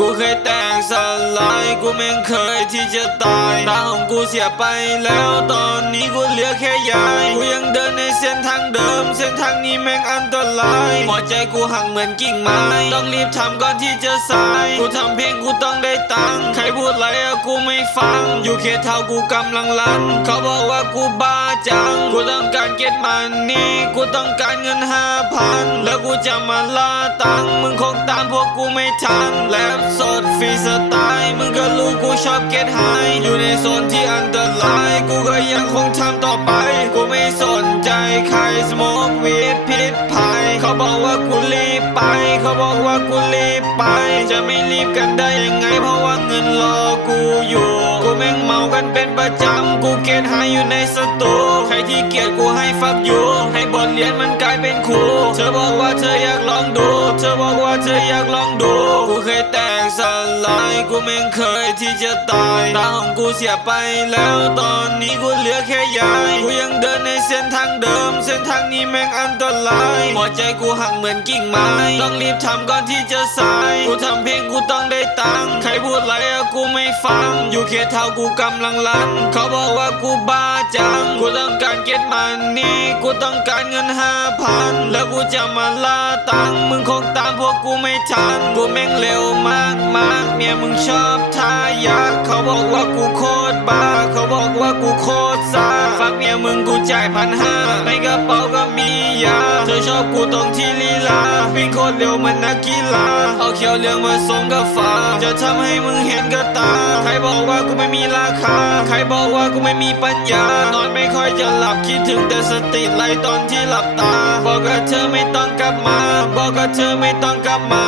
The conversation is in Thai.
กูเคยแตกสลายกูแม่งเคยที่จะตายตาของกูเสียไปแล้วตอนนี้กูเหลือแค่ยายกูยังเดินในเส้นทางเดิม เส้นทางนี้แม่งอันตรายหัวใจกูหักเหมือนกิ่งไม้ต้องรีบทำก่อนที่จะสายกูทำเพลงกูต้องได้ตังค์ใครพูดอะไรอะกูไม่ฟัง อยู่เขตเท่ากูกำลังลันเขาบอกว่ากูบ้าจัง กูต้องการเก็ตมันนี่กูต้องการเงินห้าพันแล้วกูจะมาล่าตัง กกูไม่ทันแลบสดฟรีสไตล์มึงก็รู้กูชอบเก็ตไฮอยู่ในโซนที่อันตรายกูก็ยังคงทำต่อไป กูไม่สนใจใครสโมกวีดพิษภัยเขาบอกว่ากูรีบไป เขาบอกว่ากูรีบไป จะไม่รีบกันได้ยังไง เพราะว่าเงินรอกูอยู่กูแม่งเมากันเป็นประจำกูเก็ตหายอยู่ในสตูใครที่เกลียดกูให้ฟักอยู่ให้บทเรียนมันกลายเป็น เธอบอกว่าเธออยากลองดู กูเคยแตกสลายกูแม่งเคยที่จะตายตาของกูเสียไปแล้วตอนนี้กูเหลือแค่ยายกูยังเดินในเส้นทางเดิม เส้นทางนี้แม่งอันตรายหัวใจกูหักเหมือนกิ่งไม้ต้องรีบทำก่อนที่จะสายกูทำเพลงกูต้องได้ตังค์ใครพูดไรอะกูไม่ฟัง อยู่เขตเท่ากูกำลังลันเขาบอกว่ากูบ้าจัง กูต้องการเก็ตมันนี่กูต้องการเงินห้าพันแล้วกูจะมาล่าตังค์มึง ทันกูแม่งเร็วมากมากเมียมึงชอบท่ายากเขาบอกว่ากูโคตรบ้า เขาบอกว่ากูโคตรซาฟักเมียมึงกูจ่ายพันห้าในกระเป๋าก็มียา เธอชอบกูตรงที่ลีลา วิ่งโคตรเร็วเหมือนนักกีฬา เอาเขียวเหลืองมาสมกับฟ้า จะทำให้มึงเห็นกับตา ใครบอกว่ากูไม่มีราคา ใครบอกว่ากูไม่มีปัญญา นอนไม่ค่อยจะหลับคิดถึงแต่สติไหลตอนที่หลับตาบอก เธอไม่ต้องกลับมา บอกกับเธอไม่ต้องกลับมา